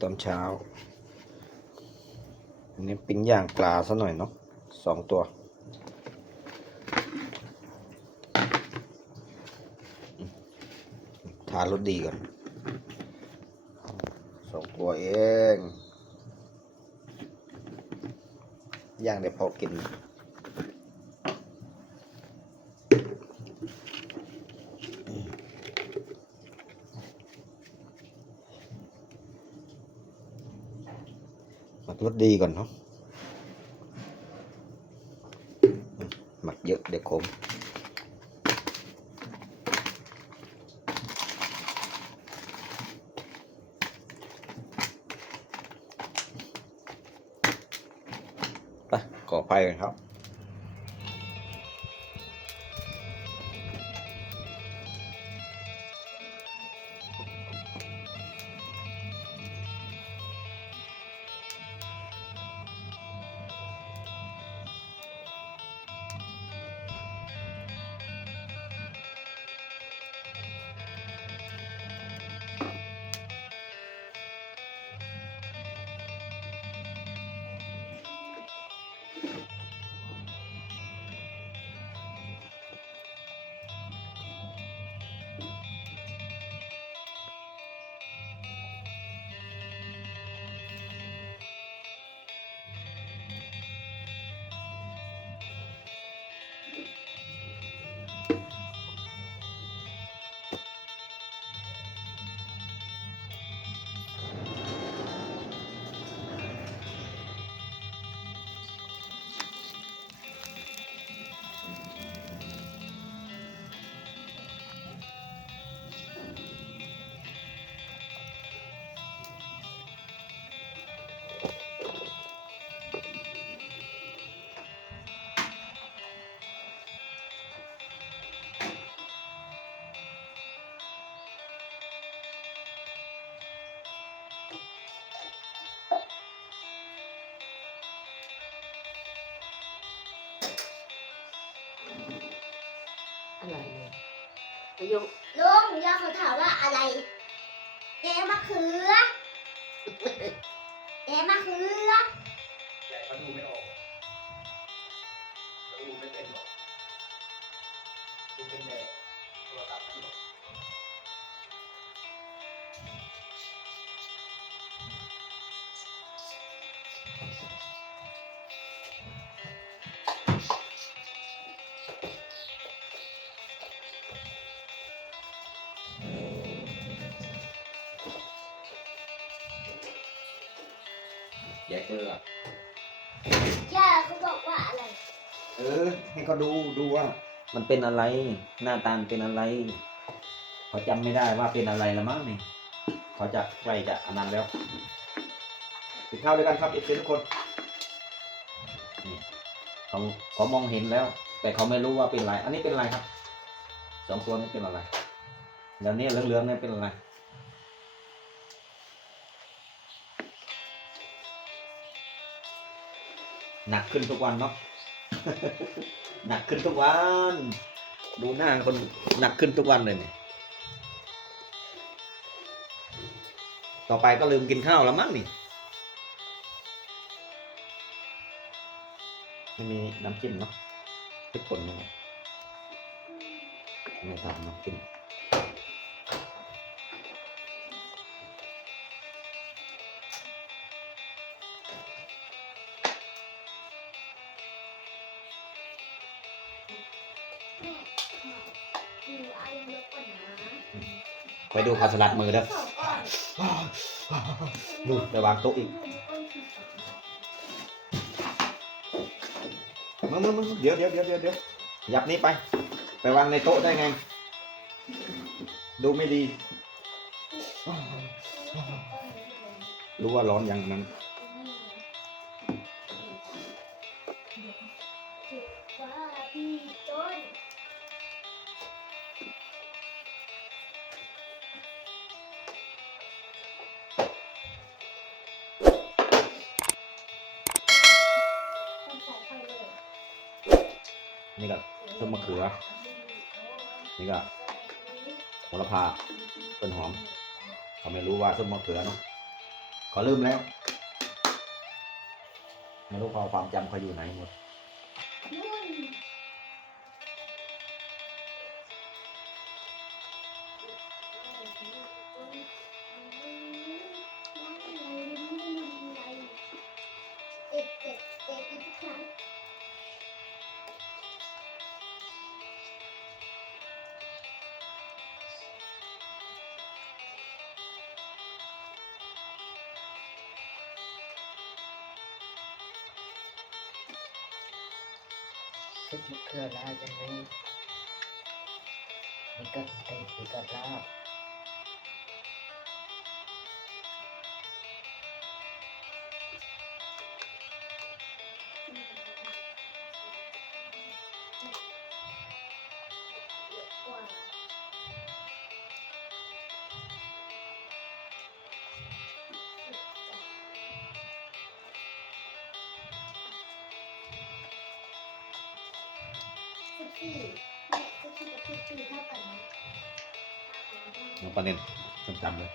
ตอนเช้า อันนี้ปิ้งย่างปลาซะหน่อยเนาะสองตัว ทานรสดีก่อนสองตัวเอง ย่างเดี๋ยวพอกิน หมักรสดีก่อนเน ยคลุงยอเขาถามว่าอะไรแกมะเขือแกมะเขือใหญ่เขาดูไม่ออกเขาดูไม่เป็นหรอกดูเป็นแม่โทรศัพท์ที่บอก แยกเกลือย่าเขาบอกว่าอะไร เออ ให้เขาดูดูว่า มันเป็นอะไร หน้าตามันเป็นอะไร เขาจำไม่ได้ว่าเป็นอะไรละมั้งนี่เขาจะใกล้จะอันนั้นแล้วกินข้าวด้วยกันครับเอฟซีทุกคนนี่เขาเขามองเห็นแล้ว แต่เขาไม่รู้ว่าเป็นอะไร อันนี้เป็นอะไรครับสองตัวนี้เป็นอะไรแล้วเนี่ยเหลืองๆเนี่ยเป็นอะไร หนักขึ้นทุกวันเนาะหนักขึ้นทุกวัน ดูหน้าคนหนักขึ้นทุกวันเลยเนี่ยต่อไปก็ลืมกินข้าวแล้วมั้งนี่ไม่มีน้ำจิ้มเนาะพริกป่นยังไงไม่ทำน้ำจิ้ม ไปดูผักสลัดมือเด้อดูไปวางโต๊ะอีกมึงมึงมึงเดี๋ยวเดี๋ยวเดี๋ยวเดี๋ยวเดี๋ยวยับนี้ไป ไปวางในโต๊ะได้ไง ดูไม่ดี รู้ว่าร้อนยังนั้น นี่ก็ต้นมะเขือ นี่ก็โหระพาต้นหอมเขาไม่รู้ว่าต้นมะเขือเนาะเขาลืมแล้ว ไม่รู้ควาความจำเขาอยู่ไหนหมด ทุกเขือลายังไงนี่ก็ไก่นี่ก็ลาบ นี่ยสิบสี่กับสิบสี่เท่ากันไหมน้องประเด็นจำจำเลย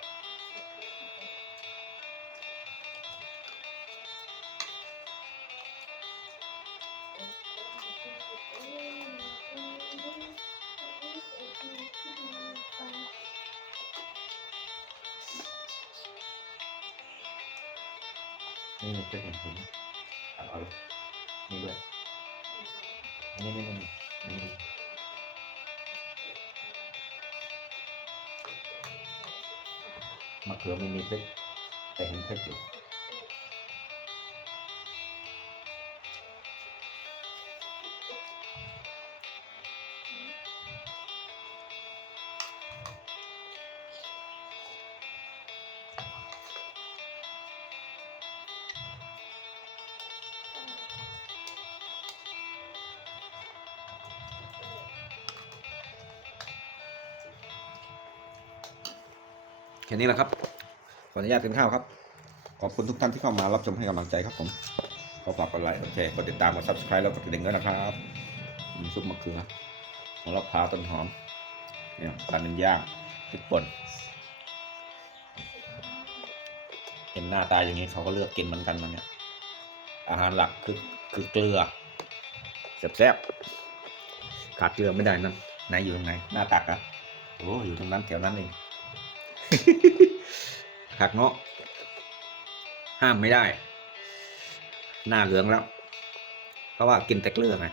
นี่นี่เป็นอย่างนี้เอาเอานี่ด้วยอันนี้นี่นี่นี่นี่ มะเขือไม่มีเส้นแต่เห็นเส้นอยู่ ค่นี้แหละครับ ขออนุญาตกินข้าวครับ ขอบคุณทุกท่านที่เข้ามารับชมให้กำลังใจครับผมขอฝากกดไลค์กดแชร์กดติดตามกด subscribe แล้วกดกระดิ่งด้วยนะครับซุปมะเขือของเราพร้าวต้นหอมเนี่ยปลาเนื้อย่างพริกป่นเห็นหน้าตาอย่างนี้เขาก็เลือกกินเหมือนกันนะเนี่ยอาหารหลักคือคือเกลือแซ่บๆขาดเกลือไม่ได้นั่นไหนอยู่ตรงไหนหน้าตักอะโอ้อยู่ตรงนั้นแถวนั้นเอง หักเนาะห้ามไม่ได้ หน้าเหลืองแล้ว เพราะว่ากินแต่เกลือไง